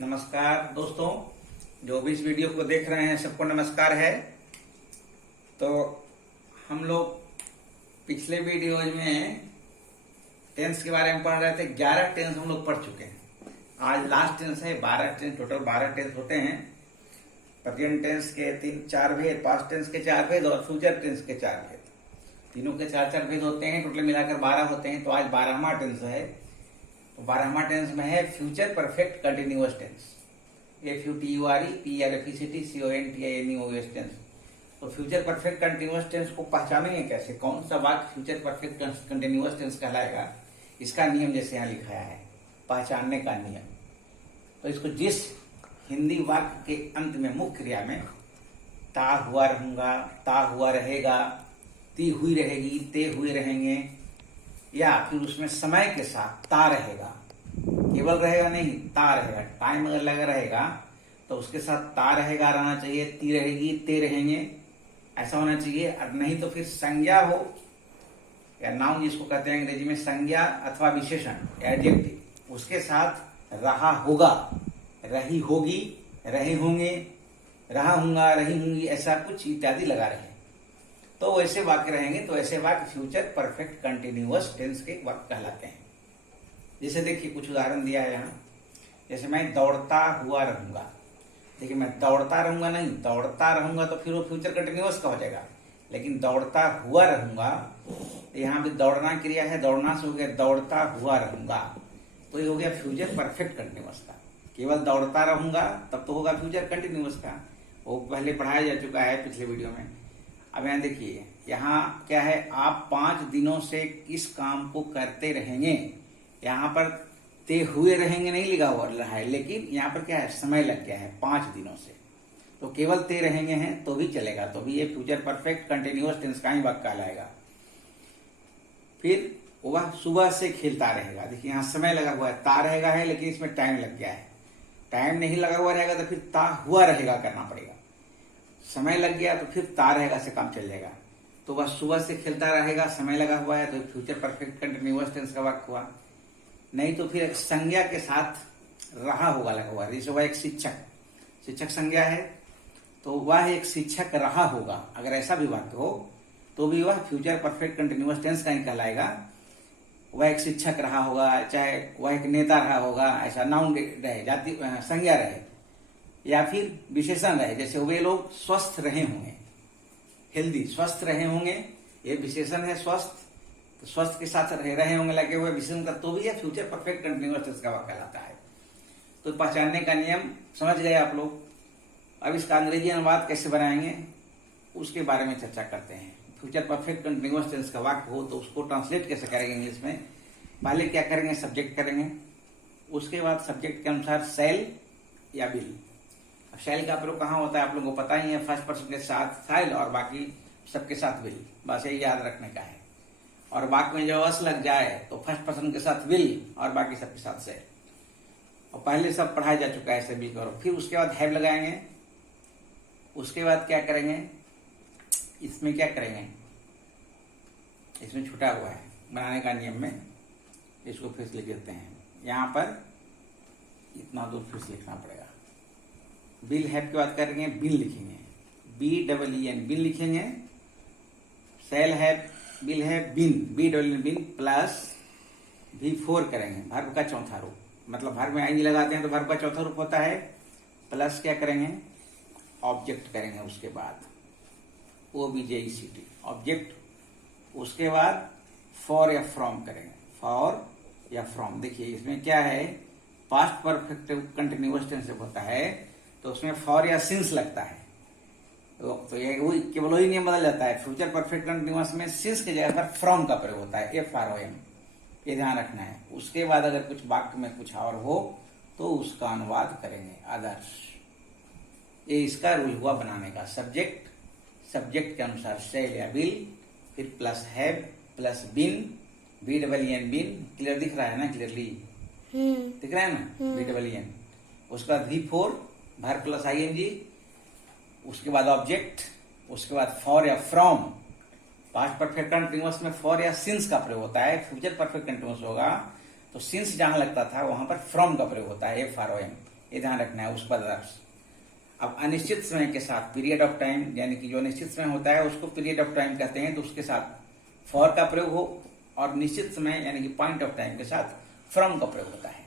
नमस्कार दोस्तों, जो भी इस वीडियो को देख रहे हैं सबको नमस्कार है। तो हम लोग पिछले वीडियो में टेंस के बारे में पढ़ रहे थे। 11 टेंस हम लोग पढ़ चुके हैं। आज लास्ट टेंस है। 12 टेंस, टोटल 12 टेंस होते हैं। प्रेजेंट टेंस के 3-4 भेद, पास्ट टेंस के 4 भेद और फ्यूचर टेंस के 4 भेद। तीनों के 4-4 भेद होते हैं, टोटल मिलाकर 12 होते हैं। तो आज 12वां टेंस है। तो 12वां टेंस में है future perfect continuous tense. FUTURE tense. तो फ्यूचर परफेक्ट कंटिन्यूअस टेंस को पहचानेंगे कैसे? कौन सा वाक्य फ्यूचर परफेक्ट कंटिन्यूअस टेंस कहलाएगा? इसका नियम जैसे यहाँ लिखाया है, पहचानने का नियम। तो इसको जिस हिंदी वाक्य के अंत में मुख्य क्रिया में ता हुआ रहूंगा, ता हुआ रहेगा, ती हुई रहेगी, ते हुए रहेंगे, या फिर उसमें समय के साथ ता रहेगा, केवल रहेगा नहीं, ता रहेगा। टाइम अगर लगा रहेगा तो उसके साथ ता रहेगा रहना चाहिए, ती रहेगी, ते रहेंगे, ऐसा होना चाहिए। और नहीं तो फिर संज्ञा हो या नाउन जिसको कहते हैं अंग्रेजी में, संज्ञा अथवा विशेषण एडजेक्टिव, उसके साथ रहा होगा, रही होगी, रहे होंगे, रहा होगा, रही होंगी, ऐसा कुछ इत्यादि लगा रहे। तो वैसे वाक्य रहेंगे। तो ऐसे वाक्य फ्यूचर परफेक्ट कंटिन्यूअस टेंस के वाक्य कहलाते हैं। जैसे देखिए कुछ उदाहरण दिया है यहाँ। जैसे मैं दौड़ता हुआ रहूंगा। देखिए मैं दौड़ता रहूंगा नहीं, दौड़ता रहूंगा तो फिर वो फ्यूचर कंटिन्यूअस का हो जाएगा। लेकिन दौड़ता हुआ रहूंगा, तो यहाँ पे दौड़ना क्रिया है, दौड़ना से हो गया दौड़ता हुआ रहूंगा, तो ये हो गया फ्यूचर परफेक्ट कंटिन्यूअस का। केवल दौड़ता रहूंगा तब तो होगा फ्यूचर कंटिन्यूअस का, वो पहले पढ़ाया जा चुका है पिछले वीडियो में। अब यहाँ देखिए, यहाँ क्या है, आप 5 दिनों से किस काम को करते रहेंगे। यहाँ पर ते हुए रहेंगे नहीं लिखा हुआ है, लेकिन यहाँ पर क्या है, समय लग गया है 5 दिनों से। तो केवल ते रहेंगे हैं तो भी चलेगा, तो भी ये फ्यूचर परफेक्ट कंटिन्यूअस टेंस का ही वाक्य कहलाएगा। फिर वह सुबह से खेलता रहेगा। देखिए यहाँ समय लगा हुआ है, ता रहेगा है, लेकिन इसमें टाइम लग गया है। टाइम नहीं लगा हुआ रहेगा तो फिर ता हुआ रहेगा करना पड़ेगा। समय लग गया तो फिर ता रहेगा से काम चल जाएगा। तो वह सुबह से खेलता रहेगा, समय लगा हुआ है, तो फ्यूचर परफेक्ट कंटिन्यूअस टेंस का वाक्य हुआ। नहीं तो फिर एक संज्ञा के साथ रहा होगा लगा हुआ है। जैसे वह एक शिक्षक संज्ञा है, तो वह एक शिक्षक रहा होगा। अगर ऐसा भी वाक्य हो तो भी वह फ्यूचर परफेक्ट कंटिन्यूअस टेंस का ही कहलाएगा। वह एक शिक्षक रहा होगा, चाहे वह एक नेता रहा होगा, ऐसा नाउन रहे, जाति संज्ञा रहे, या फिर विशेषण रहे। जैसे वे लोग स्वस्थ रहे होंगे, हेल्दी, स्वस्थ रहे होंगे, ये विशेषण है स्वस्थ। तो स्वस्थ के साथ रहे होंगे लगे हुए विशेषण का, तो भी यह फ्यूचर परफेक्ट कंटिन्यूअस टेंस का वाक्य कहलाता है। तो पहचानने का नियम समझ गए आप लोग। अब इसका अंग्रेजी अनुवाद कैसे बनाएंगे उसके बारे में चर्चा करते हैं। फ्यूचर परफेक्ट कंटिन्यूअस टेंस का वाक्य हो तो उसको ट्रांसलेट कैसे करेंगे इंग्लिश में? पहले क्या करेंगे, सब्जेक्ट करेंगे, उसके बाद सब्जेक्ट के अनुसार शैल या विल। अब शैल का प्रयोग कहाँ होता है आप लोगों को पता ही है, फर्स्ट पर्सन के साथ शैल और बाकी सबके साथ विल, बस यही याद रखने का है। और वाक्य में जब अस लग जाए तो फर्स्ट पर्सन के साथ विल और बाकी सबके साथ शैल। और पहले सब पढ़ाया जा चुका है ऐसे भी करो। फिर उसके बाद हैव लगाएंगे। उसके बाद क्या करेंगे, इसमें क्या करेंगे, इसमें छुटा हुआ है बनाने का नियम में, इसको फिर से लिख देते हैं। यहाँ पर इतना दूर फिर से लिखना पड़ेगा। बिल हैव के बाद करेंगे, बिन लिखेंगे, BEEN बिन लिखेंगे। Shall have, will have, been, BEEN been plus V4 करेंगे, वर्ब का चौथा रूप। मतलब वर्ब में आईनी लगाते हैं तो वर्ब का चौथा रूप होता है। प्लस क्या करेंगे, ऑब्जेक्ट करेंगे। उसके बाद OBJECT ऑब्जेक्ट। उसके बाद फॉर या फ्रॉम करेंगे, फॉर या फ्रॉम। देखिए इसमें क्या है, पास्ट परफेक्ट कंटिन्यूअस टेंस होता है तो उसमें फॉर या सिंस लगता है। तो ये वही केवल वही नियम बदल जाता है। फ्यूचर परफेक्ट कंटिन्यूअस में सिंस की जगह पर फ्रॉम का प्रयोग होता है, FROM, ये ध्यान रखना है। उसके बाद अगर कुछ वाक्य में कुछ और हो तो उसका अनुवाद करेंगे अदर्स। ये इसका रूल हुआ बनाने का। सब्जेक्ट के अनुसार शैल या विल, फिर plus have plus been, BEEN been. Clear दिख रहा है ना, क्लियरली दिख रहा है ना, BEEN। उसके बाद V4 वर्ब प्लस ING। उसके बाद ऑब्जेक्ट। उसके बाद फॉर या फ्रॉम। पास्ट परफेक्ट कंटिन्यूअस में फॉर या सिंस का प्रयोग होता है। फ्यूचर परफेक्ट कंटिन्यूअस होगा तो सिंस जहां लगता था वहां पर फ्रॉम का प्रयोग होता है, FROM। ये ध्यान रखना है उस पदार्थ। अब अनिश्चित समय के साथ पीरियड ऑफ टाइम, यानी कि जो निश्चित समय होता है उसको पीरियड ऑफ टाइम कहते हैं, तो उसके साथ फॉर का प्रयोग हो, और निश्चित समय यानी कि पॉइंट ऑफ टाइम के साथ फ्रॉम का प्रयोग होता है।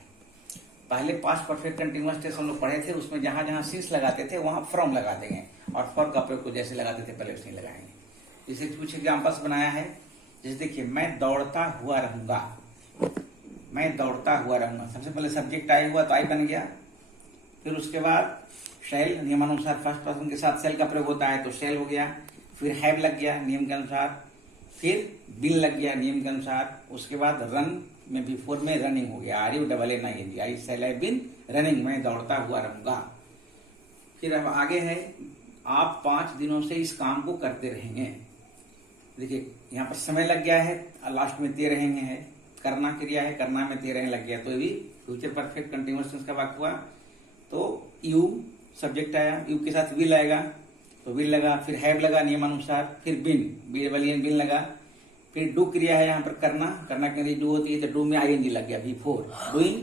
पहले पास्ट परफेक्ट कंटिन्यूअस टेंस हम लोग पढ़े थे, उसमें जहां जहां सिंस लगाते थे वहां फ्रॉम लगा देंगे, और फॉर का प्रयोग को जैसे लगाते थे पहले वैसे ही लगाएंगे। इसे कुछ एग्जाम्पल्स बनाया है, जैसे देखिए, मैं दौड़ता हुआ रहूंगा, मैं दौड़ता हुआ रहूंगा। सबसे पहले सब्जेक्ट आई हुआ तो आई बन गया, फिर उसके बाद शैल, नियमानुसार फर्स्ट पर्सन के साथ शैल का प्रयोग होता है तो शैल हो गया, फिर हैव लग गया नियम के अनुसार, फिर बिन लग गया नियम के अनुसार, उसके बाद रन में बिफोर में रनिंग हो गया, RUNNING, I shall have been running, मैं दौड़ता हुआ रहूंगा। फिर अब आगे है, आप 5 दिनों से इस काम को करते रहेंगे। देखिए यहाँ पर समय लग गया है, लास्ट में ते रहेंगे है, करना क्रिया है, करना में ते रहेंगे लग गया, तो ये भी फ्यूचर परफेक्ट कंटिन्यूअस टेंस का वाक्य हुआ। तो यू सब्जेक्ट आया, यू के साथ विल आएगा तो विल लगा, फिर हैव लगा नियमानुसार, फिर बिन लगा, फिर डू क्रिया है यहाँ पर करना, करना क्रिया डू होती है तो डू में ING लग गया, बिफोर डूइंग,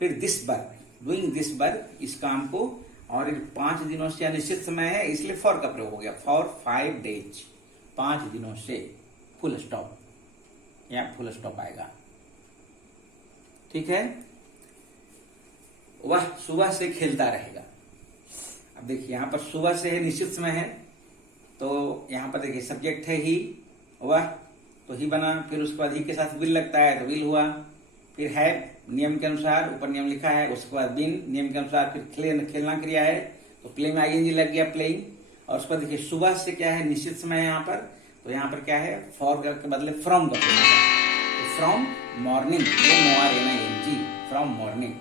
फिर this work, doing this work, इस काम को, और 5 दिनों से अनिश्चित समय है इसलिए फॉर का प्रयोग हो गया, फॉर 5 days, 5 दिनों से, फुल स्टॉप, यहाँ फुल स्टॉप आएगा। ठीक है, वह सुबह से खेलता रहेगा। अब देखिए यहाँ पर सुबह से है, निश्चित समय है, तो यहाँ पर देखिए सब्जेक्ट है ही, वह तो ही बना, फिर उसके बाद ही के साथ विल लगता है तो विल हुआ, फिर है नियम के अनुसार, ऊपर नियम लिखा है, उसके बाद बिन नियम के अनुसार, फिर खेलना क्रिया है तो प्ले में ING लग गया, प्लेइंग, और उसके बाद देखिए सुबह से क्या है, निश्चित समय है यहाँ पर, तो यहाँ पर क्या है, फॉर के बदले फ्रॉम का प्रयोग है, from morning, MORNING, from morning.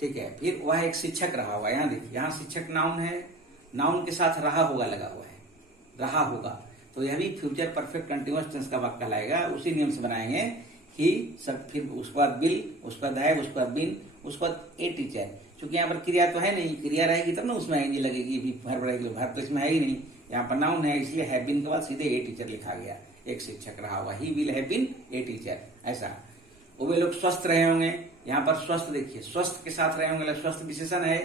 ठीक है, फिर वह एक शिक्षक रहा होगा, यहाँ देखिए, यहाँ शिक्षक नाउन है, नाउन के साथ रहा होगा लगा हुआ है, रहा होगा, तो यह भी फ्यूचर परफेक्ट कंटिन्यूअस टेंस का वाक्य कहलाएगा। उसी नियम से बनाएंगे कि सब, फिर उसके बाद बिल, उसके बाद है, उसके बाद बिन, उसके बाद ए टीचर, क्योंकि यहाँ पर क्रिया तो है नहीं, क्रिया रहेगी तब ना उसमें ING लगेगी, भर बढ़ेगी, भर तो इसमें है ही नहीं, यहाँ पर नाउन है इसलिए हैव बीन के बाद सीधे ए टीचर लिखा गया, एक शिक्षक रहा हुआ, he will have been a teacher, ऐसा। वो वे लोग स्वस्थ रहे होंगे, यहाँ पर स्वस्थ देखिए, स्वस्थ के साथ रहे होंगे, स्वस्थ विशेषण है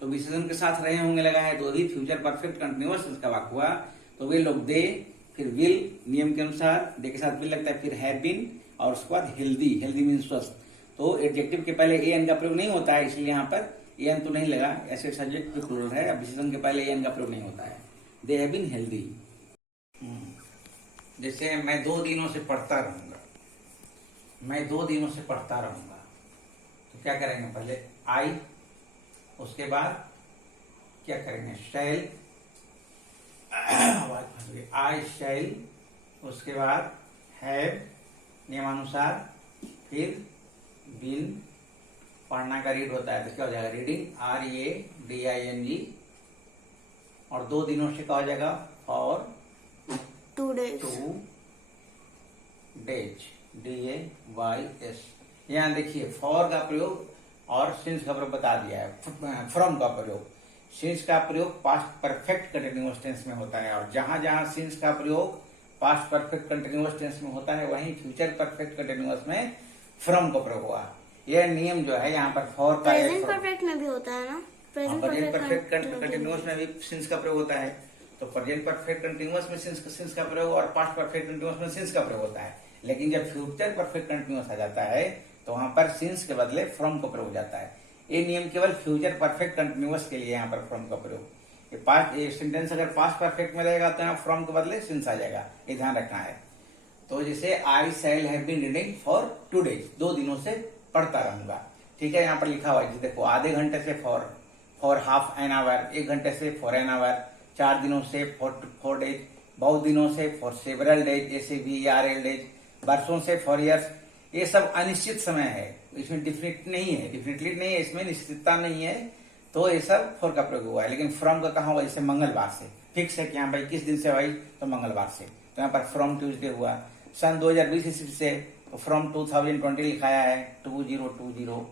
तो विशेषण के साथ रहे होंगे लगा है, तो भी फ्यूचर परफेक्ट कंटिन्यूअस का वाक्य हुआ। तो वे लोग दे, फिर विल नियम के अनुसार, दे के साथ विल लगता है, फिर हैव बीन, और उसके बाद हेल्दी, हेल्दी मीन स्वस्थ, तो एडजेक्टिव के पहले AN का प्रयोग नहीं होता है, इसलिए यहाँ पर AN तो नहीं लगा, ऐसे सब्जेक्ट भी प्लूरल है, अब विशेषण के पहले AN का प्रयोग नहीं होता है, दे हैव बीन हेल्दी। जैसे मैं 2 दिनों से पढ़ता रहूंगा, मैं 2 दिनों से पढ़ता रहूंगा, तो क्या करेंगे, पहले आई, उसके बाद क्या करेंगे, शैल, आई शैल, उसके बाद हैव नियमानुसार, फिर बिन, पढ़ना का रीड होता है तो क्या हो जाएगा, रीडिंग, READING, और 2 दिनों से क्या हो जाएगा, फॉर 2 days, DAYS। यहाँ देखिए फॉर का प्रयोग और सिंस का प्रयोग बता दिया है, फ्रॉम का प्रयोग, सिंस का प्रयोग पास्ट परफेक्ट कंटिन्यूअस टेंस में होता है, और जहां जहां सिंस का प्रयोग पास्ट परफेक्ट कंटिन्यूअस टेंस में होता है वहीं फ्यूचर परफेक्ट कंटिन्यूअस में फ्रॉम का प्रयोग हुआ। यह नियम जो है यहाँ पर फॉर का, प्रेजेंट परफेक्ट में भी होता है ना, प्रेजेंट परफेक्ट कंटिन्यूअस में भी सिंस का प्रयोग होता है, तो प्रेजेंट परफेक्ट कंटिन्यूअस में सिंस का प्रयोग और पास्ट परफेक्ट कंटिन्यूअस में सिंस का प्रयोग होता है, लेकिन जब फ्यूचर परफेक्ट कंटिन्यूअस आ जाता है तो वहां पर सिंस के बदले फ्रॉम का प्रयोग हो जाता है। ये नियम केवल फ्यूचर परफेक्ट कंटिन्यूअस के लिए यहाँ पर फ्रॉम का प्रयोग, ये सेंटेंस अगर पास्ट परफेक्ट में रहेगा तो यहाँ फ्रॉम के बदले सिंस आ जाएगा, ये ध्यान रखना है। तो जैसे I shall have been reading for 2 days, 2 दिनों से पढ़ता रहूंगा। ठीक है, यहाँ पर लिखा हुआ है, देखो आधे घंटे से फॉर हाफ एन आवर, 1 घंटे से फॉर एन आवर, 4 दिनों से फॉर डेज, बहुत दिनों से फॉर सेवरल डेज, जैसे VERL डेज, वर्षों से फॉर ईयर्स। ये सब अनिश्चित समय है, इसमें डिफिनिटली नहीं है, इसमें निश्चितता नहीं है, तो ये सब फॉर का प्रयोग हुआ है। लेकिन फ्रॉम का कहा हुआ, जैसे मंगलवार से, फिक्स है कि हाँ भाई किस दिन से भाई, तो मंगलवार से, तो यहाँ पर फ्रॉम ट्यूजडे हुआ। सन 2020 ईस्वी से, तो फ्रॉम 2020 लिखाया है, 2020,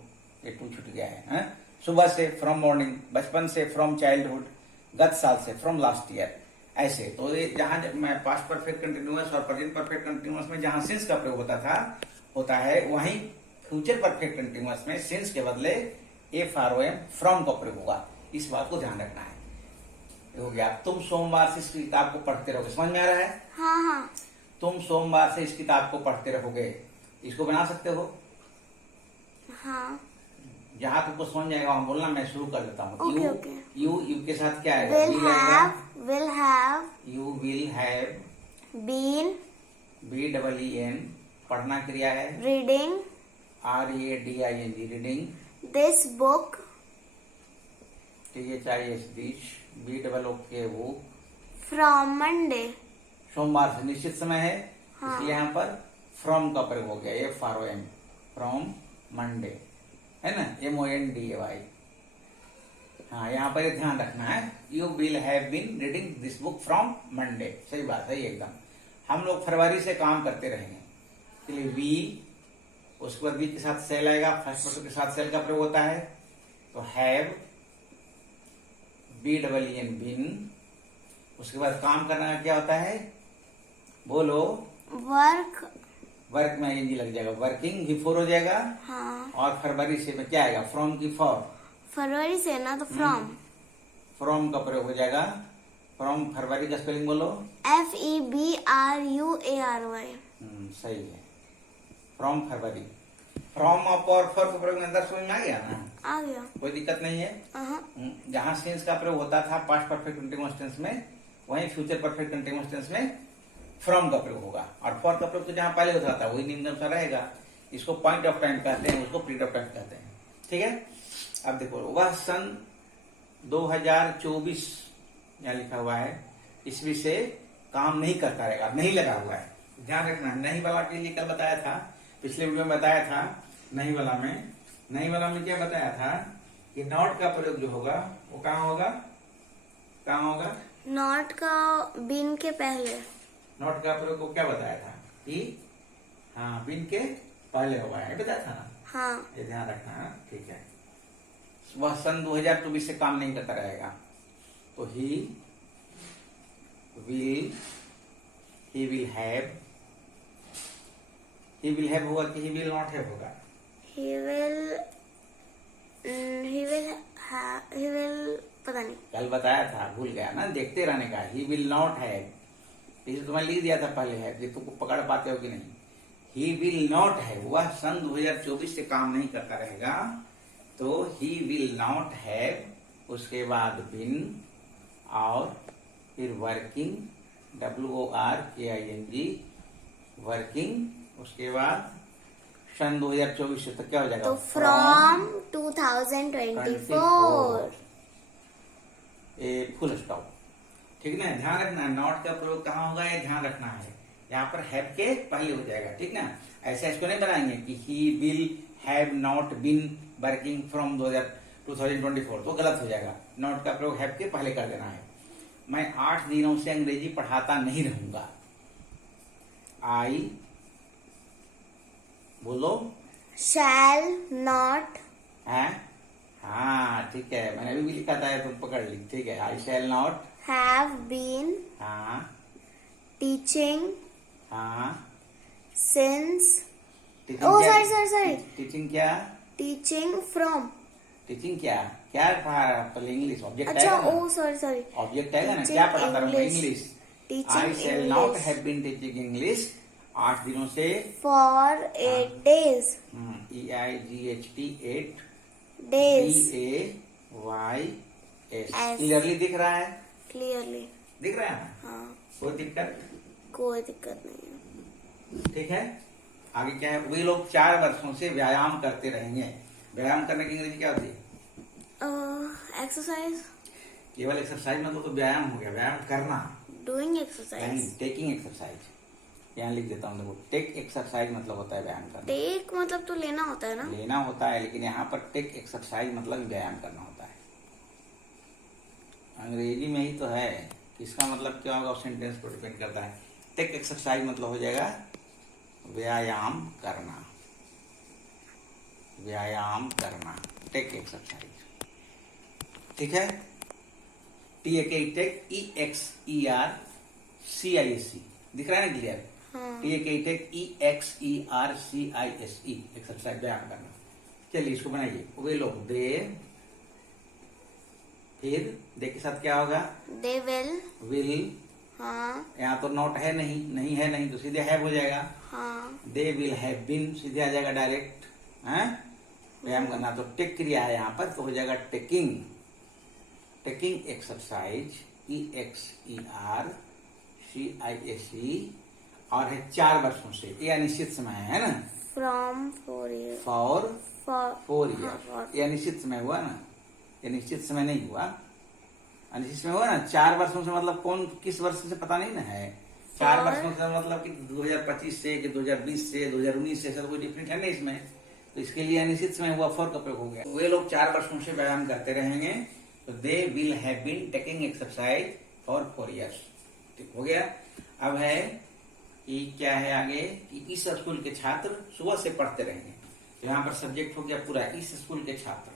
ये 2 छूट गया है। सुबह से फ्रॉम मॉर्निंग, बचपन से फ्रॉम चाइल्डहुड, गत साल से फ्रॉम लास्ट ईयर, ऐसे। तो ये जहां पास्ट परफेक्ट कंटिन्यूअस और प्रेजेंट परफेक्ट कंटिन्यूअस में जहां सिंस का प्रयोग होता है, वहीं फ्यूचर परफेक्ट कंटिन्यूअस में सिंस के बदले FROM फ्रॉम का प्रयोग होगा। इस बात को ध्यान रखना है। ये हो गया। तुम सोमवार से इस किताब को पढ़ते रहोगे। समझ में आ रहा है? हाँ हाँ। तुम सोमवार से इस किताब को पढ़ते रहोगे। इसको बना सकते हो? हाँ। जहां तुमको समझ जाएगा वहां बोलना, मैं शुरू कर देता हूँ। Okay, okay. यू के साथ क्या आएगा? Will have you will have been BEEN पढ़ना क्रिया है। reading RADING reading. this book THIS BOOK book. from Monday। सोमवार से निश्चित समय है। हाँ। इसलिए यहाँ पर फ्रॉम का प्रयोग हो गया। FROM फ्रॉम मंडे है ना, MONDAY। हाँ, यहाँ पर ये ध्यान रखना है। You will have been reading this book from Monday. सही बात है एकदम। हम लोग फरवरी से काम करते रहेंगे। इसलिए वी, उसके बाद वी के साथ सेल आएगा। फर्स्ट पर्सन के साथ सेल का प्रयोग होता है। तो हैव BEEN बीन। उसके बाद काम करना का क्या होता है? बोलो। वर्क में ING लग जाएगा। वर्किंग बिफोर हो जाएगा। हाँ। और फरवरी से में क्या आएगा? फ्रॉम की फॉर। फरवरी से ना तो फ्रॉम। फ्रॉम का प्रयोग हो जाएगा। फ्रॉम फरवरी का स्पेलिंग बोलो। FEBRUARY। सही है। From February. फ्रॉम और फॉर का प्रयोग अंदर समझ में आ गया ना? आ गया। कोई दिक्कत नहीं है। जहां सेंस का प्रयोग होता था पास्ट परफेक्ट कंटीन्यूअस टेंस में, वहीं फ्यूचर परफेक्ट कंटीन्यूअस टेंस में फ्रॉम का प्रयोग होगा। और फॉर का प्रयोग तो जहां पहले होता था वही निम्न अनुसार रहेगा। इसको पॉइंट ऑफ टाइम कहते हैं, उसको पीरियड ऑफ टाइम कहते हैं। ठीक है। अब देखो, वह सन 2024 यहाँ लिखा हुआ है, ईस्वी से काम नहीं करता रहेगा। नहीं लगा हुआ है, ध्यान रखना। नहीं वाला के लिए कल बताया था, पिछले वीडियो में बताया था। नहीं वाला में क्या बताया था कि नॉट का प्रयोग जो होगा वो कहाँ होगा? कहाँ होगा? नॉट का बिन के पहले। नॉट का प्रयोग को क्या बताया था कि हाँ, बिन के पहले होगा, ये बताया था ना? हाँ। ये ध्यान रखना। ठीक है। वह सन 2024 से काम नहीं करता रहेगा। तो ही विल हैव होगा कि ही विल नॉट हैव होगा? He will पता नहीं। कल बताया था, भूल गया ना? देखते रहने का। ही विल नॉट हैव, इसे तुम्हें लिख दिया था पहले है, कि तुमको पकड़ पाते हो कि नहीं। ही विल नॉट हैव, वह सन 2024 से काम नहीं करता रहेगा। तो ही विल नॉट हैव, उसके बाद बिन, और फिर वर्किंग WORKING वर्किंग। उसके बाद सन 2024 से तो क्या हो जाएगा? तो फ्रॉम 2024। Full stop. ठीक ना? ध्यान रखना, नॉट का प्रयोग कहाँ होगा ये ध्यान रखना है। यहाँ पर हैव के पहले हो जाएगा। ठीक ना? ऐसा इसको नहीं बनाएंगे कि he will have not been working from 2024, तो गलत हो जाएगा। नॉट का प्रयोग हैव के पहले कर देना है। मैं 8 दिनों से अंग्रेजी पढ़ाता नहीं रहूंगा। आई, बोलो। Shall not. है? हाँ, ठीक है। मैंने अभी भी लिखा था, तुम पकड़ ली। ठीक है। आई शैल नॉट हैव बीन हाँ टीचिंग हाँ सिंस। टीचिंग ओ क्या? सॉरी टीचिंग क्या? Teaching from. टीचिंग क्या क्या पढ़ा रहा? पहले इंग्लिश ऑब्जेक्ट अच्छा, आएगा ना? ओ सॉरी ऑब्जेक्ट आएगा ना? Teaching क्या पढ़ाता रहूंगा? English. English. Teaching I shall not English. Have been teaching English 8 दिनों से for 8 days। EIGHT 8 days। DAYS। S. Clearly दिख रहा है? क्लियरली। दिख रहा है ना? हाँ, कोई दिक्कत? कोई दिक्कत नहीं है। ठीक है। आगे क्या है? वे लोग 4 वर्षों से व्यायाम करते रहेंगे। व्यायाम करने की अंग्रेजी क्या होती है? एक्सरसाइज। केवल एक्सरसाइज मतलब तो व्यायाम हो गया। व्यायाम करना, डूइंग एक्सरसाइज। Taking exercise. यहाँ लिख देता हूँ, देखो। टेक एक्सरसाइज मतलब होता है व्यायाम करना। टेक मतलब तो लेना होता है ना? लेना होता है, लेकिन यहाँ पर टेक एक्सरसाइज मतलब व्यायाम करना होता है। अंग्रेजी में ही तो है, इसका मतलब क्या होगा सेंटेंस पर डिपेंड करता है। टेक एक्सरसाइज मतलब हो जाएगा व्यायाम करना। व्यायाम करना, टेक एक्सरसाइज। ठीक है। TAK टेक EXERCISE दिख रहा है ना? Clear? TAK take EXERCISE exercise व्यायाम करना। चलिए इसको बनाइए। वे लोग, दे, फिर दे के साथ क्या होगा? दे विल, हाँ यहाँ तो नॉट है नहीं, नहीं है नहीं तो सीधे हैव हो जाएगा। हाँ दे विल हैव बीन सीधे आ जाएगा डायरेक्ट। है व्यायाम करना तो टेक क्रिया है यहाँ पर, तो हो जाएगा टेकिंग। टेकिंग एक्सरसाइज, EXERCISE, और है 4 वर्षों से, ये अनिश्चित समय है ना। फ्रॉम 4 years फॉर for 4 हाँ, years, for- ये अनिश्चित समय हुआ ना, ये निश्चित समय नहीं हुआ, अनिश्चित समय हुआ ना। 4 वर्षों से मतलब कौन किस वर्ष से पता नहीं ना है। 4 और- वर्षों से मतलब कि 2025 से कि 2020 से 2019 से, ऐसा कोई डिफरेंट है नहीं इसमें, तो इसके लिए अनिश्चित समय हुआ, फॉर का प्रयोग हो गया। वे लोग 4 वर्षों से व्यायाम करते रहेंगे, तो they will have been taking exercise for 4 years। ठीक हो गया। अब है कि क्या है आगे, कि इस स्कूल के छात्र सुबह से पढ़ते रहेंगे, तो यहाँ पर सब्जेक्ट हो गया पूरा इस स्कूल के छात्र।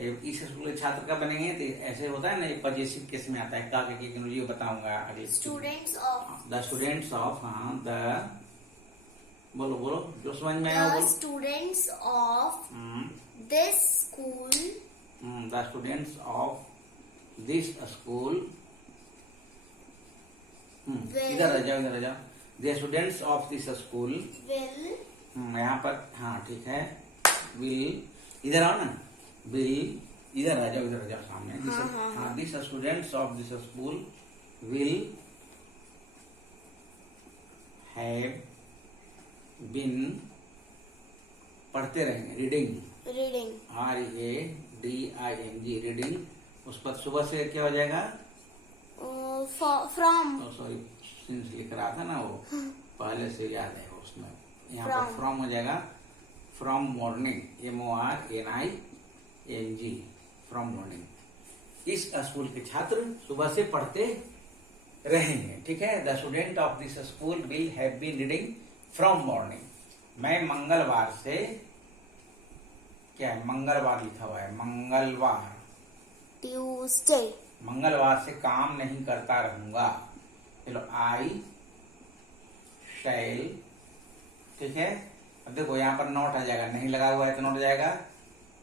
इस स्कूल के छात्र का बनेंगे तो ऐसे होता है ना, पजेसिव केस में आता है, का के बताऊंगा अगले। students of the students of, हाँ द, बोलो बोलो जो समझ में आया the बोलो। students of this school the students of this school, इधर आ जाओ, इधर आ जाओ। The students of this school, will यहाँ पर, हाँ ठीक है, विल, इधर आओ ना, विल, इधर आ जाओ, इधर आ जाओ सामने। हाँ, this students of this school will have been, पढ़ते रहेंगे, रीडिंग, reading READING, रीडिंग। उस पर सुबह से क्या हो जाएगा? from सॉरी, सिंस लिख रहा था ना वो, पहले से याद है उसमें। यहाँ पर फ्रॉम हो जाएगा, from morning, MORNING, from morning. इस स्कूल के छात्र सुबह से पढ़ते रहेंगे। ठीक है, the student of this school will have been reading from morning. मैं मंगलवार से, क्या है मंगलवार लिखा हुआ है, मंगलवार, Tuesday मंगलवार से काम नहीं करता रहूंगा। चलो, आई शैल, ठीक है। अब देखो यहाँ पर नॉट आ जाएगा, नहीं लगा हुआ है तो नॉट आ जाएगा,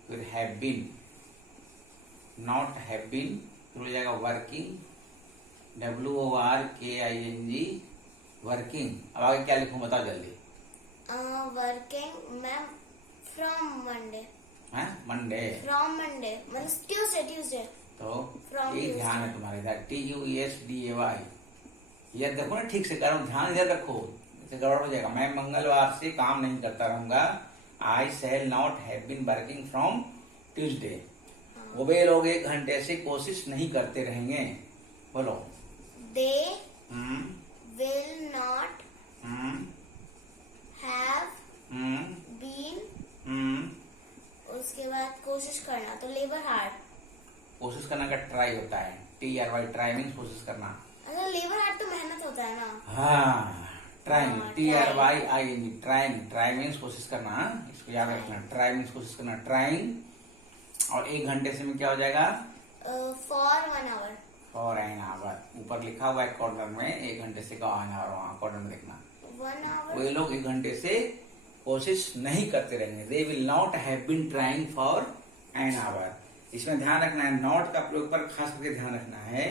फिर have been, not have been, फिर हो जाएगा वर्किंग, WORKING, वर्किंग। अब आगे क्या लिखूं बताओ जल्दी। working मैम from Monday है मंडे, from Monday मतलब Tuesday तो From ये ध्यान है तुम्हारे इधर, TUSDAY। ये देखो ना, ठीक से करो, ध्यान इधर रखो, इसे गड़बड़ हो जाएगा। मैं मंगलवार से काम नहीं करता रहूंगा, I shall not have been working from Tuesday. वो वे लोग 1 घंटे से कोशिश नहीं करते रहेंगे, बोलो। they hmm will not hmm have hmm been हम्म उसके बाद कोशिश करना तो लेबर हार्ड। कोशिश करना का ट्राई होता है, TRY, ट्राई मीन्स कोशिश करना। अच्छा, लेबर हार्ड तो मेहनत होता है ना। हाँ, ट्राइंग, हाँ, TRYING, ट्राइंग, ट्राई मीन्स कोशिश करना, इसको याद रखना, ट्राई मीन्स कोशिश करना, ट्राइंग। और 1 घंटे से में क्या हो जाएगा? for 1 hour for an our, ऊपर लिखा हुआ है कॉर्नर में, 1 घंटे से का एन आवर, वहां कॉर्नर में लिखना। 1 hour वे लोग 1 घंटे से कोशिश नहीं करते रहेंगे, they will not have been trying for an hour. इसमें ध्यान रखना है, नॉट का प्रयोग पर खास करके ध्यान रखना है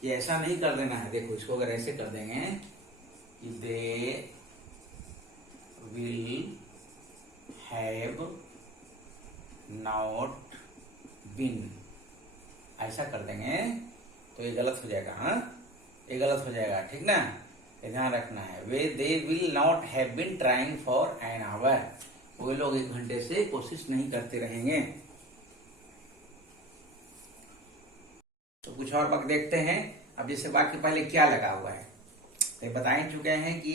कि ऐसा नहीं कर देना है। देखो इसको अगर ऐसे कर देंगे कि they will have not been, ऐसा कर देंगे तो ये गलत हो जाएगा। हाँ, ये गलत हो जाएगा, ठीक ना, ये ध्यान रखना है। वे they will not have been trying for an hour, वो लोग 1 घंटे से कोशिश नहीं करते रहेंगे। तो कुछ और वक्त देखते हैं। अब जैसे वाक्य पहले क्या लगा हुआ है, तो बता ही चुके हैं कि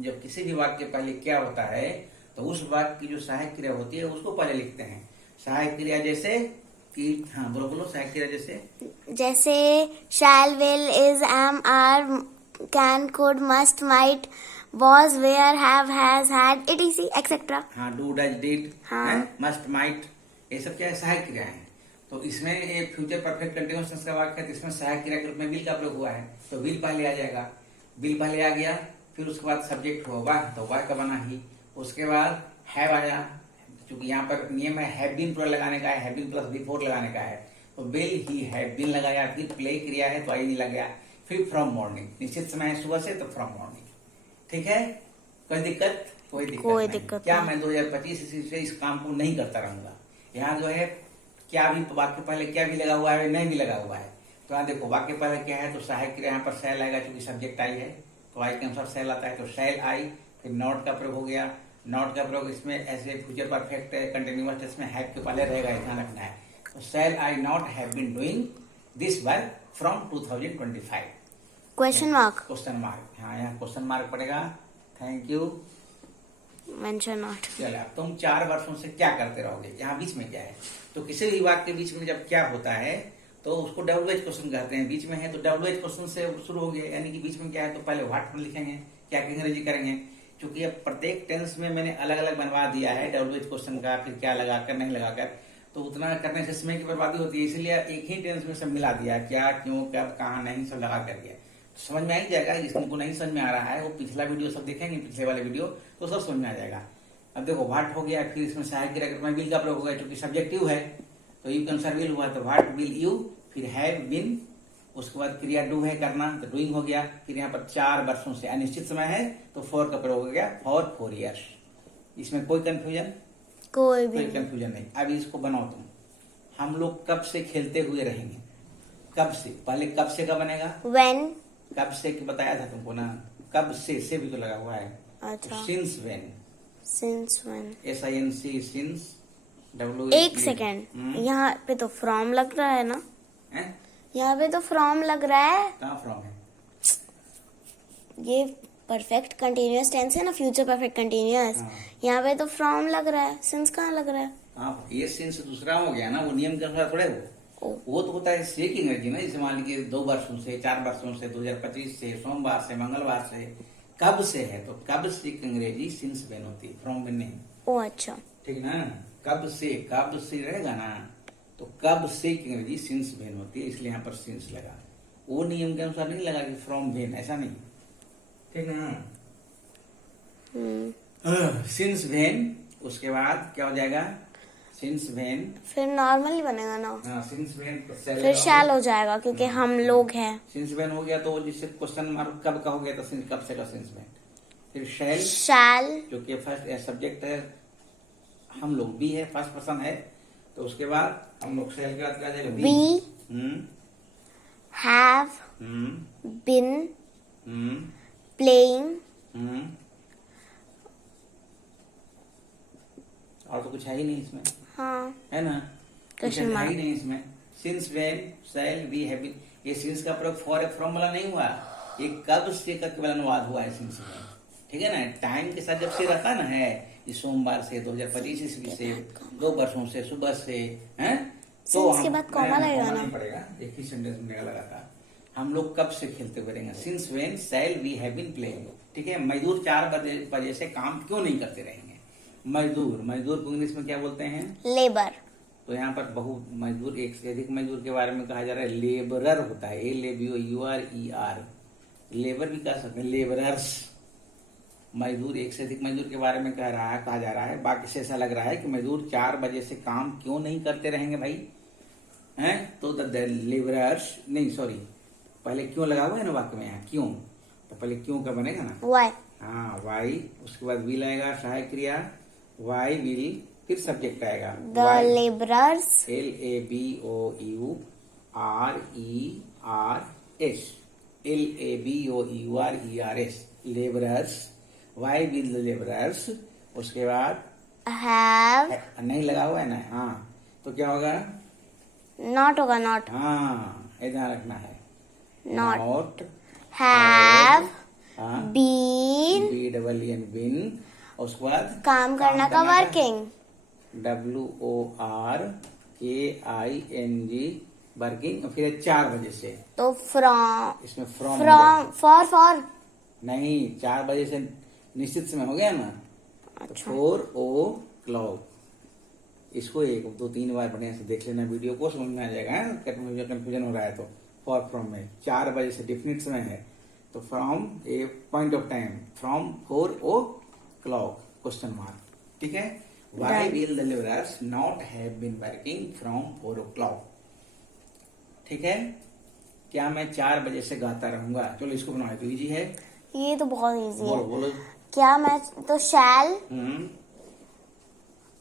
जब किसी भी वाक्य पहले क्या होता है तो उस वाक्य की जो सहायक क्रिया होती है उसको पहले लिखते हैं। सहायक क्रिया जैसे कि, हाँ बोलो बोलो, सहायक क्रिया जैसे shall will is am are can could must might was were have has had etc etc। हाँ, डू डज डिड, हाँ। मस्ट माइट, ये सब क्या है? सहायक क्रिया है। तो इसमें ये फ्यूचर परफेक्ट कंटीन्यूअस टेंस का वाक्य है, तो इसमें सहायक क्रिया के रूप में विल का प्रयोग हुआ है, तो विल पहले आ जाएगा। विल पहले आ गया, फिर उसके बाद सब्जेक्ट होगा तो वाय का बना ही, उसके बाद हैव आया, क्योंकि यहाँ पर नियम है हैव बीन प्लस लगाने का है, हैव बीन प्लस बिफोर लगाने का है। तो विल ही हैव बीन लगाया, फिर प्ले क्रिया है तो आई लग गया, फिर फ्रॉम मॉर्निंग, निश्चित समय है सुबह से तो फ्रॉम मॉर्निंग। ठीक है, कोई दिक्कत? कोई दिक्कत नहीं। क्या मैं 2025 ईस्वी से इस काम को नहीं करता रहूंगा? यहाँ जो है क्या भी वाक्य पहले क्या भी लगा हुआ है, नहीं भी लगा हुआ है। तो यहाँ देखो वाक्य पहले क्या है, तो सहायक क्रिया यहाँ पर शैल आएगा, क्योंकि सब्जेक्ट आई है तो आई के अनुसार शैल आता है, तो शैल आई। फिर नॉट का प्रयोग हो गया, नॉट का प्रयोग इसमें ऐसे फ्यूचर परफेक्ट कंटिन्यूअस टेंस में हैव के पहले रहेगा, ध्यान रखना है। तो shall I not have been doing this work from 2025? Question mark. Question mark, हाँ यहाँ क्वेश्चन मार्क पड़ेगा। Thank you. Mention not. चलो अब तुम 4 वर्षों से क्या करते रहोगे, यहाँ बीच में क्या है? तो किसी भी वाक्य के बीच में जब क्या होता है तो उसको WH क्वेश्चन कहते हैं। बीच में है तो WH क्वेश्चन से शुरू हो गया, यानी कि बीच में क्या है तो पहले व्हाट हम लिखेंगे, क्या की अंग्रेजी करेंगे। क्योंकि अब प्रत्येक टेंस में मैंने अलग अलग बनवा दिया है WH क्वेश्चन का, फिर क्या लगाकर नहीं लगाकर, तो उतना करने से समय की बर्बादी होती है, इसलिए एक ही टेंस में सब मिला दिया, क्या क्यों कब कहाँ नहीं सब लगा कर दिया। समझ में आ ही जाएगा। जिसको नहीं समझ में आ रहा है वो पिछला वीडियो सब देखेंगे, पिछले वाले वीडियो, तो सब समझ में आ जाएगा। अब देखो व्हाट हो गया, फिर इसमें सहायक क्रिया में विल का प्रयोग हो गया, क्योंकि सब्जेक्टिव है तो यू के अनुसार विल हुआ, तो व्हाट विल यू, फिर हैव बीन, उसके बाद क्रिया डू है करना, तो डूइंग हो गया। फिर यहाँ पर 4 वर्षों से अनिश्चित समय है तो फॉर का प्रयोग हो गया, फॉर 4 ईयर्स। इसमें कोई कंफ्यूजन? कोई कंफ्यूजन नहीं। अब इसको बनाओ तुम, हम लोग कब से खेलते हुए रहेंगे, कब से, पहले कब से का बनेगा, व्हेन, कब से कि बताया था तुमको ना, कब से भी तो लगा हुआ है। अच्छा, since when, since when, SINC since, एक सेकेंड, यहाँ पे तो फ्रॉम लग रहा है ना, यहाँ पे तो फ्रॉम लग रहा है। कहाँ फ्रॉम है? ये परफेक्ट कंटिन्यूअस टेंस है ना, फ्यूचर परफेक्ट कंटिन्यूअस, यहाँ पे तो फ्रॉम लग रहा है, सिंस कहाँ लग रहा है? हाँ, ये सिंस दूसरा हो गया ना, वो नियम के अनुसार थोड़े वो तो होता है से की अंग्रेजी ना। जैसे मान लीजिए 2 वर्षों से, 4 वर्षों से, 2025 से, सोमवार से, मंगलवार से, कब से है तो कब से की अंग्रेजी सिंस व्हेन होती है, फ्रॉम व्हेन नहीं। ओ अच्छा, ठीक ना, कब से रहेगा ना, तो कब से की अंग्रेजी सिंस व्हेन होती है, इसलिए यहाँ पर सिंस लगा। वो नियम के अनुसार नहीं लगा कि फ्रॉम व्हेन, ऐसा नहीं। ठीक ना, सिंस व्हेन, उसके बाद क्या हो जाएगा, सिंस व्हेन, फिर नॉर्मली बनेगा ना, हाँ सिंस व्हेन, फिर शैल हो जाएगा क्योंकि हम लोग हैं। सिंस व्हेन हो गया तो जिससे क्वेश्चन मार्क कब का हो गया, तो कब से का सिंस व्हेन। फिर शैल, जो कि फर्स्ट सब्जेक्ट है, हम लोग भी है, फर्स्ट पर्सन है, तो उसके बाद हम लोग शैल के बाद क्या जाएगा, बी, हैव बीन प्लेइंग, और तो कुछ है ही नहीं इसमें, हाँ है ना, कुछ है मार्क ही नहीं इसमें। Since when, shall, we, have been, ये सिंस का प्रयोग फॉर फ्रॉम वाला नहीं हुआ, ये कब से का केवल अनुवाद हुआ है सिंस में। ठीक है ना, टाइम के साथ जब से रहता ना है, इस सोमवार से, 2025 ईस्वी से, 2 वर्षों से, सुबह से, हैं, तो इसके बाद कॉमा लगेगा ना, पड़ेगा, एक ही सेंटेंस में लगा था। हम लोग कब से खेलते हुए रहेंगे, since when shall we have been playing. ठीक है, मजदूर 4 बजे से काम क्यों नहीं करते रहेंगे। मजदूर को इंग्लिश में क्या बोलते हैं, लेबर। तो यहाँ पर बहु मजदूर, एक से अधिक मजदूर के बारे में कहा जा रहा है, लेबरर होता है, LABOURER, लेबर भी कह सकते हैं, लेबरर्स। मजदूर, एक से अधिक मजदूर के बारे में कहा जा रहा है। बाकी से ऐसा लग रहा है कि मजदूर 4 बजे से काम क्यों नहीं करते रहेंगे भाई, हैं, तो द लेबरर्स, नहीं सॉरी, पहले क्यों लगा हुआ है ना वाक्य में, यहाँ क्यों, तो पहले क्यों का बनेगा ना, वाई, हाँ वाई, उसके बाद विल आएगा, सहायक क्रिया, वाई विल, फिर सब्जेक्ट आएगा, the labourers, LABOURERS, labourers, why will the labourers, उसके बाद हैव, नहीं लगा हुआ है ना, हाँ, तो क्या होगा, नॉट होगा, नॉट, हाँ ये ध्यान रखना है, नॉट, हैव बीन, BEEN, उसके बाद काम करना का वर्किंग, WORKING, वर्किंग, फिर 4 बजे से, तो फ्रॉम, इसमें फ्रॉम फॉर नहीं, 4 बजे से निश्चित समय हो गया ना, अच्छा, 4 o'clock। इसको 1 2 3 बार बढ़िया से देख लेना, वीडियो को समझ में आ जाएगा, कंफ्यूजन हो रहा है तो। फॉर फ्रॉम में 4 बजे से डिफिनिट समय है, तो from a point of time, from 4 o'clock, question mark. ठीक है, why will the labourers not have been working from 4 o'clock? ठीक है, क्या मैं 4 बजे से गाता रहूंगा? चलो इसको बनाओ, तो इजी है, ये तो बहुत इजी बोलो है। बोलो। क्या मैं तो शैल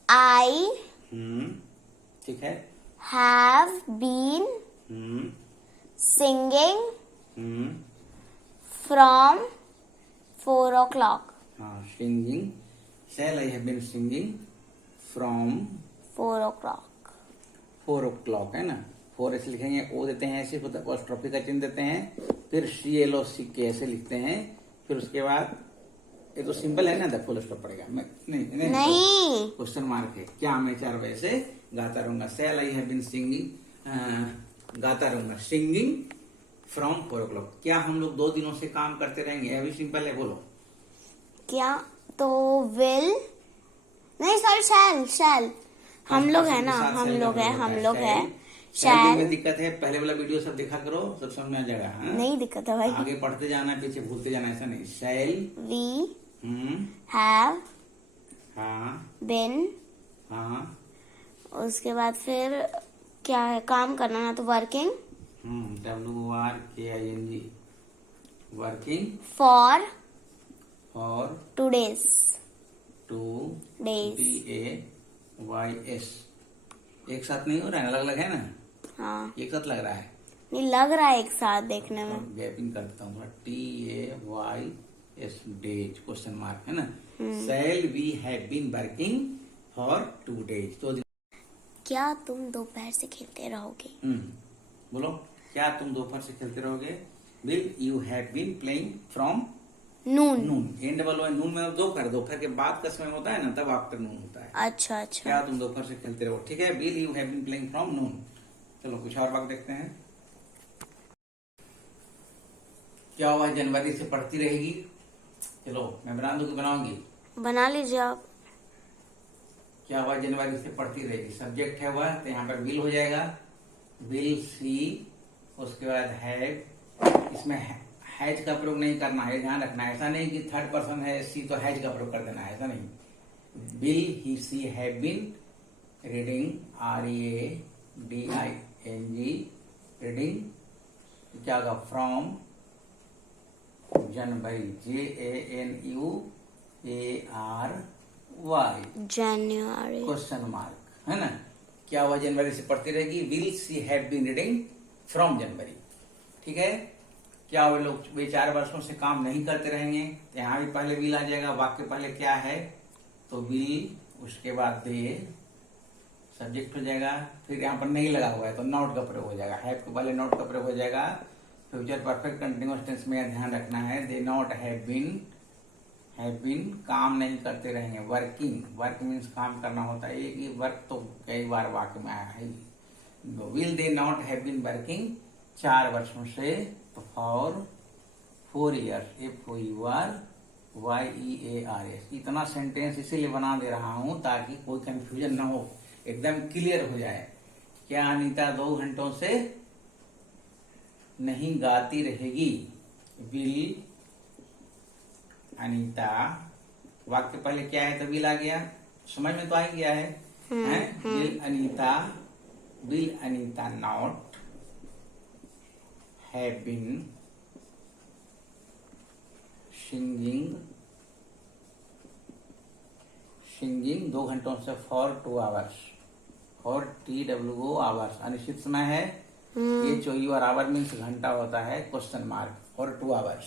आई ठीक है, have been singing from 4 o'clock? हाँ, singing, shall I have been singing from 4 o'clock। 4 o'clock है ना। 4 ऐसे लिखेंगे, ओ देते हैं ऐसे, एपोस्ट्रोफी का चिन्ह देते हैं, फिर CLOCK ऐसे लिखते हैं, फिर उसके बाद ये तो सिंपल है ना, द फुल स्टॉप पड़ेगा। मैं नहीं, क्वेश्चन मार्क है। क्या मैं 4 बजे से गाता रहूंगा? शैल आई हैव बीन सिंगिंग, गाता रहूंगा, सिंगिंग फ्रॉम 4 o'clock। क्या हम लोग 2 दिनों से काम करते रहेंगे? अभी सिंपल है, बोलो। क्या तो विल नहीं, सॉरी, शैल हम लोग है ना, हम लोग है शैल में दिक्कत है, पहले वाला वीडियो सब देखा करो, सब समझ में आ जाएगा। हाँ? नहीं दिक्कत है भाई, आगे पढ़ते जाना, पीछे भूलते जाना, ऐसा नहीं। शैल वी हैव हाँ बिन, हाँ उसके बाद फिर क्या है, काम करना ना, तो working WORKING, working for for 2 days 2 days। DAYS। एक साथ नहीं हो रहा है, अलग अलग है ना, हाँ, एक साथ लग रहा है। नहीं लग रहा है एक साथ देखने में। गैपिंग कर देता हूँ, TAYS, डेज, क्वेश्चन मार्क है ना। Shall we have been working for 2 days, 2 दिन। क्या तुम दोपहर से खेलते रहोगे? बोलो, क्या तुम दोपहर से खेलते रहोगे? Will you have been playing from noon. And वाला नून में दोपहर, दोपहर के बाद का समय होता है ना, तब आफ्टरनून होता है। अच्छा क्या तुम दोपहर से खेलते रहो? ठीक है, will you have been playing from noon. चलो कुछ और बात देखते हैं। क्या हुआ, जनवरी से पढ़ती रहेगी? चलो मैं बना दूं कि बनाऊंगी? बना लीजिए आप। क्या हुआ, जनवरी से पढ़ती रहेगी, सब्जेक्ट है वह, तो यहाँ पर विल हो जाएगा, विल सी, उसके बाद हैव। इसमें हैज का प्रयोग नहीं करना है, ध्यान रखना है। ऐसा नहीं कि थर्ड पर्सन है सी तो हैज का प्रयोग कर देना है, ऐसा नहीं। Will he she have been reading, READING, reading, क्या होगा, from January, JANUARY, January, question mark है ना। क्या हुआ, जनवरी से पढ़ती रहेगी, will she have been reading from January. ठीक है, क्या वे लोग वे 4 वर्षों से काम नहीं करते रहेंगे? तो यहाँ भी पहले विल आ जाएगा, वाक्य पहले क्या है, तो विल, उसके बाद दे, सब्जेक्ट हो जाएगा, फिर यहाँ पर नहीं लगा हुआ है तो नॉट का प्रयोग हो जाएगा, हैव के पहले नॉट का प्रयोग हो जाएगा। फ्यूचर परफेक्ट कंटिन्यूअस टेंस में ध्यान रखना है, दे नॉट हैव बीन, काम नहीं करते रहेंगे, वर्किंग, वर्क मीन्स काम करना होता है, एक ही वर्क तो कई बार वाक्य में आया है। Will they not have been working 4 वर्षों से, तो फॉर 4 years, FOURYEARS। इतना सेंटेंस इसीलिए बना दे रहा हूं ताकि कोई कंफ्यूजन ना हो, एकदम क्लियर हो जाए। क्या अनीता 2 घंटों से नहीं गाती रहेगी? विल अनीता, वाक्य पहले क्या है तो विल आ गया, समझ में तो आ ही गया है, will Anita not have been singing 2 घंटों से for 2 hours, for TWO hours, अनिश्चित समय है, HOU और आवर मीन्स घंटा होता है, question mark, for 2 hours।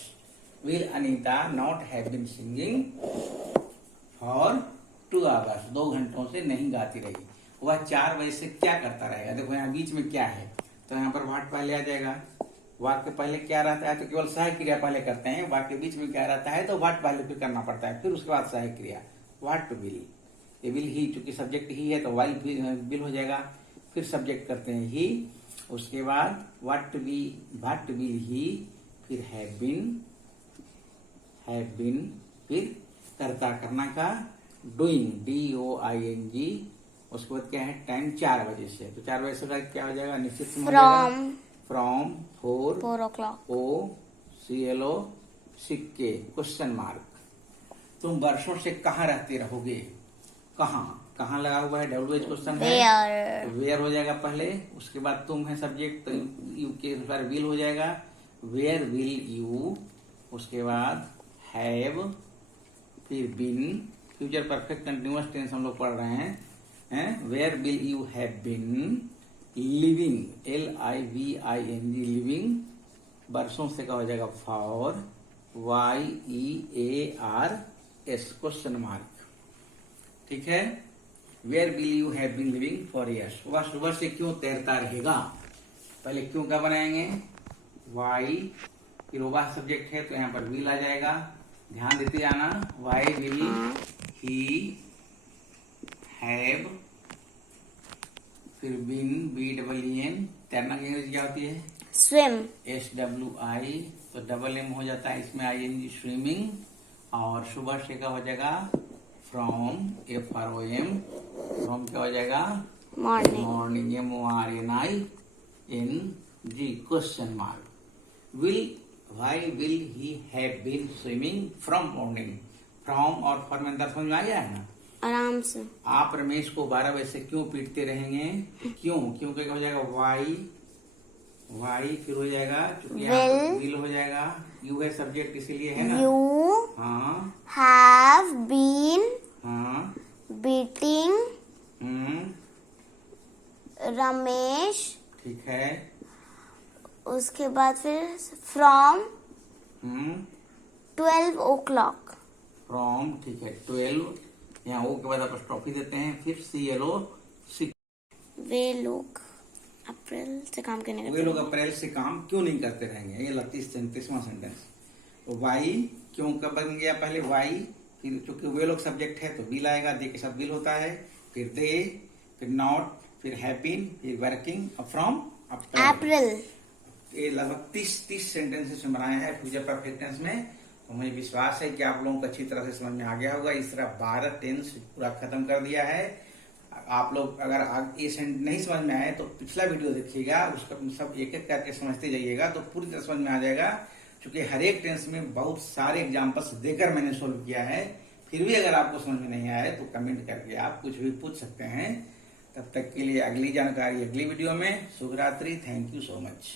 Will Anita not have been singing for 2 hours, 2 घंटों से नहीं गाती रही। वह 4 बजे से क्या करता रहेगा? देखो यहाँ बीच में क्या है, तो यहाँ पर व्हाट पहले आ जाएगा, वाक्य पहले क्या रहता है तो केवल सहायक क्रिया पहले करते हैं, वाक्य बीच में क्या रहता है तो व्हाट पहले फिर करना पड़ता है, फिर उसके बाद सहायक क्रिया, व्हाट विल, ये विल ही, चूंकि सब्जेक्ट ही है तो वाइल विल हो जाएगा, फिर सब्जेक्ट करते हैं ही, उसके बाद व्हाट विल ही, फिर हैव बीन, फिर करता करना का डूइंग, DOING, उसके बाद क्या है, टाइम 4 बजे से, तो 4 बजे से क्या हो जाएगा, निश्चित समय from 4 o'clock, OCLOCK, question mark. तुम वर्षों से कहाँ रहते रहोगे? कहाँ, कहाँ लगा हुआ है, WH क्वेश्चन है, Where? वेयर हो जाएगा पहले, उसके बाद तुम है सब्जेक्ट, तो यू के अनुसार विल हो जाएगा, वेयर विल यू, उसके बाद हैव, फिर been, future perfect continuous tense हम लोग पढ़ रहे हैं, where will you have been living, LIVING living, बरसों से का हो जाएगा फॉर, YEARS क्वेश्चन मार्क, ठीक है। Where will you have been living for years, वह सुबह से क्यों तैरता रहेगा, पहले क्यों का बनाएंगे, वाई, फिर वह सब्जेक्ट है तो यहाँ पर विल आ जाएगा, ध्यान देते जाना, वाई विल ही हैव, फिर बीन, BEEN, तैरना की अंग्रेजी क्या होती है, Swim. SWI, तो डबल M हो जाता है इसमें, ING स्विमिंग, और सुबह से का हो जाएगा फ्रॉम, FROM, फ्रॉम क्या हो जाएगा, Morning. Morning, MORNING question mark, will, why will he have been swimming from morning, from और फॉर में अंदर समझ में आ गया है ना। आराम से. आप रमेश को 12 बजे से क्यों पीटते रहेंगे, क्यों, क्यों क्या हो जाएगा, वाई, फिर हो जाएगा, चूंकि विल हो जाएगा, यू है सब्जेक्ट इसीलिए है ना, You हाँ have been हाँ, beating हम्म, रमेश. ठीक है, उसके बाद फिर from 12 o'clock. फ्रॉम, ठीक है, 12, यहाँ ओ के बाद आप ट्रॉफी देते हैं, फिर CLO, वे लोग अप्रैल से काम करने वे करते लोग अप्रैल से काम क्यों नहीं करते रहेंगे, ये 33वां सेंटेंस। तो वाई क्यों का बन गया, पहले वाई, फिर चूंकि वे लोग सब्जेक्ट है तो विल आएगा, दे के साथ विल होता है, फिर दे, फिर नॉट, फिर हैव बीन, फिर वर्किंग, फ्रॉम अप्रैल. ये लगभग 30 सेंटेंसेस में बनाया है फ्यूचर परफेक्ट टेंस में। तो मुझे विश्वास है कि आप लोगों को अच्छी तरह से समझ में आ गया होगा। इस तरह 12 टेंस पूरा खत्म कर दिया है। आप लोग अगर ये सेंटेंस नहीं समझ में आए तो पिछला वीडियो देखिएगा, उसका सब एक एक करके समझते जाइएगा तो पूरी तरह समझ में आ जाएगा। क्योंकि हर एक टेंस में बहुत सारे एग्जाम्पल्स देकर मैंने सोल्व किया है। फिर भी अगर आपको समझ में नहीं आए तो कमेंट करके आप कुछ भी पूछ सकते हैं। तब तक के लिए अगली जानकारी अगली वीडियो में। शुभ रात्रि। Thank you so much.